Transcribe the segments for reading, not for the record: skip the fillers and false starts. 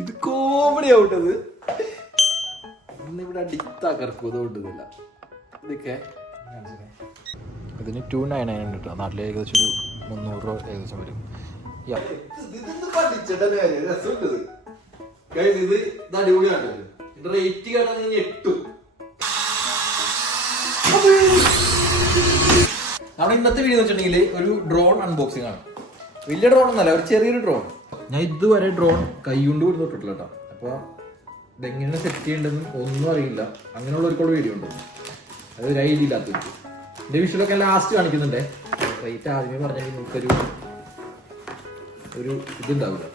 ഇത് കോമഡി ആവട്ടത്. ഇന്നിവിടെ അടിത്താക്കറക്കുന്നില്ല ഇതൊക്കെ. ഇതിന് 299 ഉണ്ട് കേട്ടോ. നാട്ടിൽ ഏകദേശം ഒരു 300 രൂപ ഏകദേശം വരും. ഇത് അടിപൊളിയാണ്. റേറ്റ് കേട്ടാൽ ഞെട്ടും. നമ്മുടെ ഇന്നത്തെ വീഡിയോ വെച്ചിട്ടുണ്ടെങ്കിൽ ഒരു ഡ്രോൺ അൺബോക്സിംഗ് ആണ്. വലിയ ഡ്രോൺ ഒന്നല്ല, ഒരു ചെറിയൊരു ഡ്രോൺ. ഞാൻ ഇതുവരെ ഡ്രോൺ കൈകൊണ്ട് കൊടുത്തിട്ടില്ല കേട്ടോ. അപ്പോൾ ഇതെങ്ങനെ സെറ്റ് ചെയ്യേണ്ടതെന്ന് ഒന്നും അറിയില്ല. അങ്ങനെയുള്ളവർക്കുള്ള വീഡിയോ ഉണ്ട്. അത് ഒരു ഐഡിയ ഇല്ലാത്തവർക്ക്. എൻ്റെ വിഷയമൊക്കെ ലാസ്റ്റ് കാണിക്കുന്നുണ്ടേ. റേറ്റ് ആദ്യമേ പറഞ്ഞാൽ നമുക്കൊരു ഇതുണ്ടാവില്ല.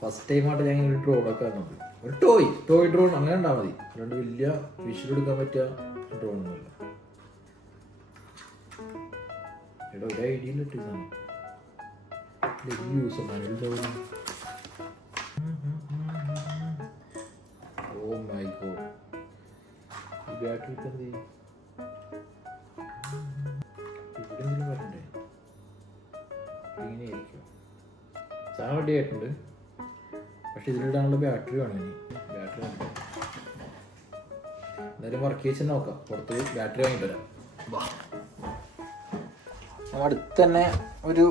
ഫസ്റ്റ് ടൈമായിട്ട് ഞാൻ ഇങ്ങനെ ഒരു ഡ്രോണൊക്കെ കാണുന്നത്. ഒരു ടോയ് ഡ്രോൺ അങ്ങനെ ഉണ്ടാൽ മതി. അതുകൊണ്ട് വലിയ വിഷ്വൽ എടുക്കാൻ പറ്റിയ ഡ്രോണൊന്നുമില്ല. ഒരു ഐഡിയ ഇട്ടിട്ടാണ് യൂസ് ഉണ്ടാവും. ഓ മൈ ഗോഡ്, ഈ ബാറ്ററി എന്ത് ചെയ്യും? ഇവിടെ എന്തെങ്കിലും വരണ്ടേ? ഇങ്ങനെയായിരിക്കും. സാധനം റെഡി ആയിട്ടുണ്ട്. പക്ഷെ ഇതിലിടാനുള്ള ബാറ്ററി വേണം. ഇനി ബാറ്ററി എന്തായാലും വർക്ക് ചെയ്ത് നോക്കാം. പുറത്ത് ബാറ്ററി വാങ്ങിട്ട് വരാം. അടുത്ത് തന്നെ ഒരു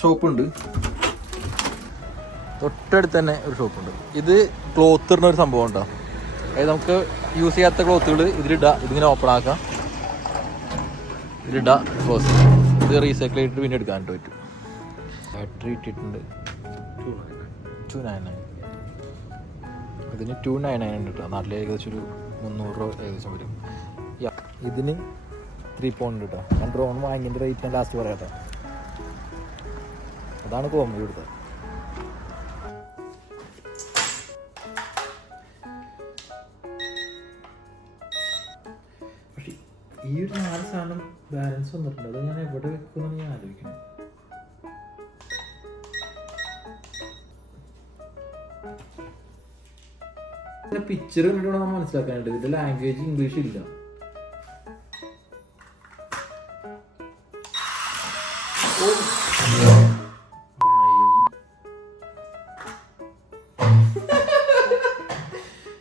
ഷോപ്പുണ്ട്. തൊട്ടടുത്ത് തന്നെ ഒരു ഷോപ്പുണ്ട്. ഇത് ക്ലോത്ത് ഇടുന്ന ഒരു സംഭവം ഉണ്ടോ. അതായത് നമുക്ക് യൂസ് ചെയ്യാത്ത ക്ലോത്തുകൾ ഇതിലിടാം. ഇതിങ്ങനെ ഓപ്പൺ ആക്കാം, ഇതിലിടാം, ക്ലോസ്. ഇത് റീസൈക്കിൾ ചെയ്തിട്ട് പിന്നെ എടുക്കാനായിട്ട് പറ്റും. ബാറ്ററി ഇട്ടിട്ടുണ്ട്. 299. ഇതിന് 299 ഉണ്ട് കേട്ടോ. നാട്ടിൽ ഏകദേശം ഒരു 300 രൂപ ഏകദേശം വരും. ഇതിന് 3 പൗണ്ട് കേട്ടോ. ഞാൻ ഡ്രോൺ വാങ്ങിൻ്റെ റേറ്റ് ഞാൻ ലാസ്റ്റ് പറയാം കേട്ടോ. അതാണ് കോമഡി കൊടുത്തത്. പക്ഷെ ഈ ഒരു 4 സാധനം ബാലൻസ് വന്നിട്ടുണ്ട്. അത് ഞാൻ എവിടെ വെക്കുമെന്ന് ഞാൻ ആലോചിക്കണം. പിക്ചർ കണ്ടിട്ട് നമ്മൾ മനസ്സിലാക്കാനുണ്ട്. ഇതിന്റെ ലാംഗ്വേജ് ഇംഗ്ലീഷ് ഇല്ല.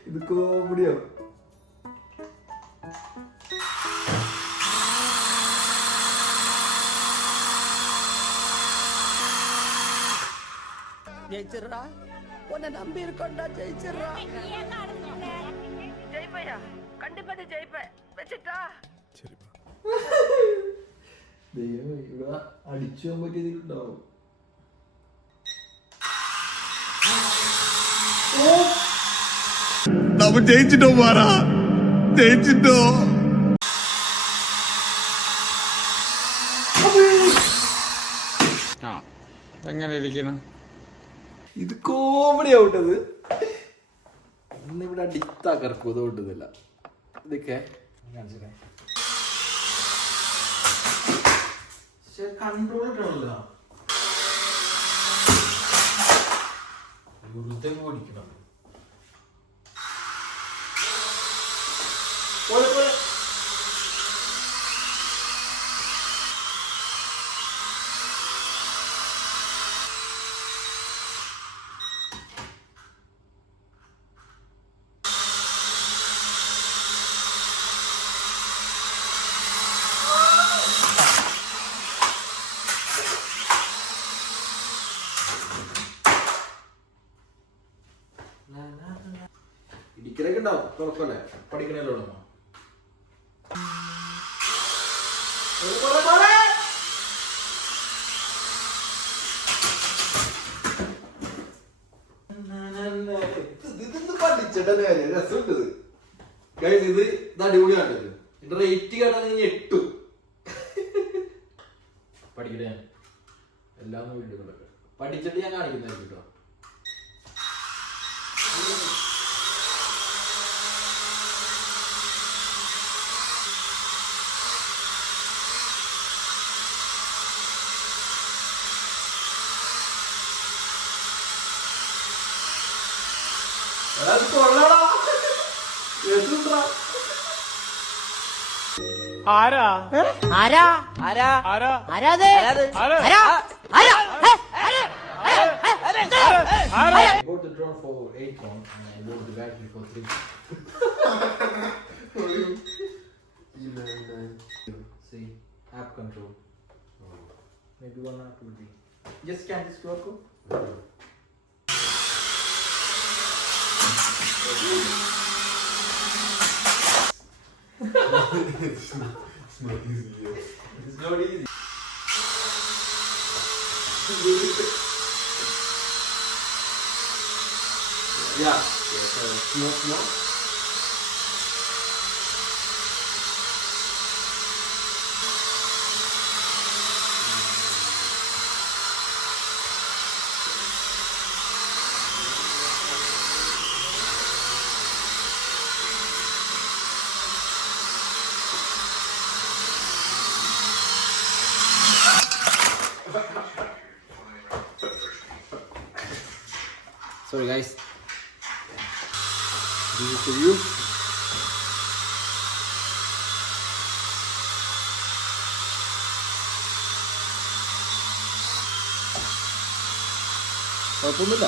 ഇത് കോമഡിയോ. ஜெயிச்சிடுறா, உன்னை நம்பி இருக்கோண்டா, ஜெயிச்சிடுறா. ஜெயிப்பையா, கண்டிப்பா நீ ஜெயிப்ப. வெச்சுட்டா. ദൈവം ഇവിടെ അടിച്ചു പോകാൻ പറ്റിയതിലുണ്ടാവും. നമ്മ ജയിച്ചിട്ടോ മാറാ, ജയിച്ചിട്ടോ. എങ്ങനെ ഇരിക്കണം? ഇത് കോമഡി ആവട്ടത്. ഇന്നിവിടെ അടിത്താക്കറക്കുന്നില്ല ഇതൊക്കെ. കൺട്രോൾ ഇട്ടാണല്ലോ. വെറുതെ ഓടിക്കണം. ഇടിക്കലൊക്കെ ഉണ്ടാവും. തുറക്കല്ലേ, പഠിക്കണല്ലോ. ഇതൊന്ന് പഠിച്ചിട്ട രസമുണ്ട്. ഇത് അടിപൊളിയാണ്. ഇതിന്റെ റേറ്റ് കേട്ടാൽ ഞെട്ടും. പഠിക്കട്ടെ ഞാൻ എല്ലാ വീടുകളൊക്കെ പഠിച്ചിട്ട് ഞാൻ കാണിക്കുന്നതായിരിക്കും കേട്ടോ. ആരാ ആരാ ആരാ ആരാ ആരാ ആരാ 8 on and I load the battery for 3. See, app control. Maybe one app will be. Just scan this QR code. It's not easy. It's not easy. Yeah. Small. Sorry guys. This is for you. കുഴപ്പമൊന്നുമില്ല.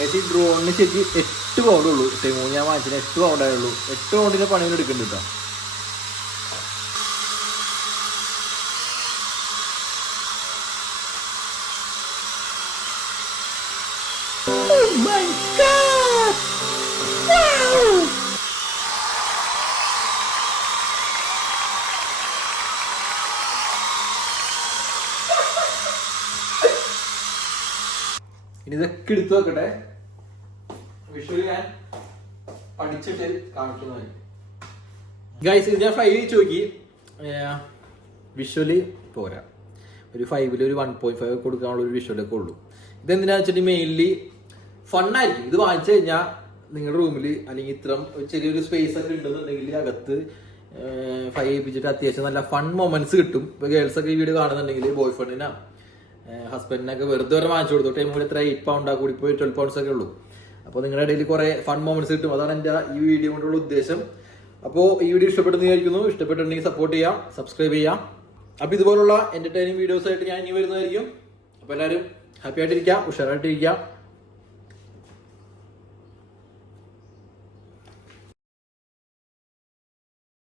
ഈ ഡ്രോണിന് ശരിക്കും 8 പൗണ്ടുള്ളൂ. ഞാൻ വാങ്ങിച്ചത് 8 പൗണ്ടായുള്ളൂ. 8 പൗണ്ടിന്റെ പണികൾ എടുക്കുന്നുണ്ട് കേട്ടോ. ഇനി ഇതൊക്കെ എടുത്തു വെക്കട്ടെ. വിഷ്വലി ഞാൻ പഠിച്ചിട്ട് കാണിക്കുന്നതായിരിക്കും. ഗൈസ് ഇത് ഞാൻ ഫ്ലൈ ചെയ്ത് നോക്കി. വിഷ്വലി പോരാ. ഒരു 5 ഒരു 1.5 കൊടുക്കാനുള്ള ഒരു വിഷ്വലൊക്കെ ഉള്ളൂ. ഇതെന്തിനാന്ന് വെച്ചിട്ട് മെയിൻലി ഫണ്ണായിരിക്കും. ഇത് വാങ്ങിച്ചു കഴിഞ്ഞാൽ നിങ്ങളുടെ റൂമിൽ അല്ലെങ്കിൽ ഇത്രയും ചെറിയൊരു സ്പേസ് ഒക്കെ ഉണ്ടെന്നുണ്ടെങ്കിൽ അകത്ത് ഫ്ലൈ ചെയ്യിപ്പിച്ചിട്ട് അത്യാവശ്യം നല്ല ഫൺ മൊമെന്റ്സ് കിട്ടും. ഇപ്പോൾ ഗേൾസൊക്കെ ഈ വീഡിയോ കാണുന്നുണ്ടെങ്കിൽ ബോയ് ഫ്രണ്ടിനാ ഹസ്ബൻഡിനൊക്കെ വെറുതെ വരെ വാങ്ങിച്ചു കൊടുത്തു. ടൈമിൽ എത്ര 8 പൗണ്ടാ കൂടി പോയി 12 പൗണ്ട്സ് ഒക്കെ ഉള്ളൂ. അപ്പോൾ നിങ്ങളുടെ ഇടയിൽ കുറെ ഫൺ മൊമെന്റ്സ് കിട്ടും. അതാണ് എൻ്റെ ഈ വീഡിയോ കൊണ്ടുള്ള ഉദ്ദേശം. അപ്പോൾ ഈ വീഡിയോ ഇഷ്ടപ്പെട്ടെന്ന് വിചാരിക്കുന്നു. ഇഷ്ടപ്പെട്ടിട്ടുണ്ടെങ്കിൽ സപ്പോർട്ട് ചെയ്യാം, സബ്സ്ക്രൈബ് ചെയ്യാം. അപ്പോൾ ഇതുപോലുള്ള എന്റർടൈനിങ് വീഡിയോസ് ആയിട്ട് ഞാൻ ഇനി വരുന്നതായിരിക്കും. അപ്പോൾ എല്ലാവരും ഹാപ്പി ആയിട്ടിരിക്കുക, ഉഷാറായിട്ടിരിക്കുക.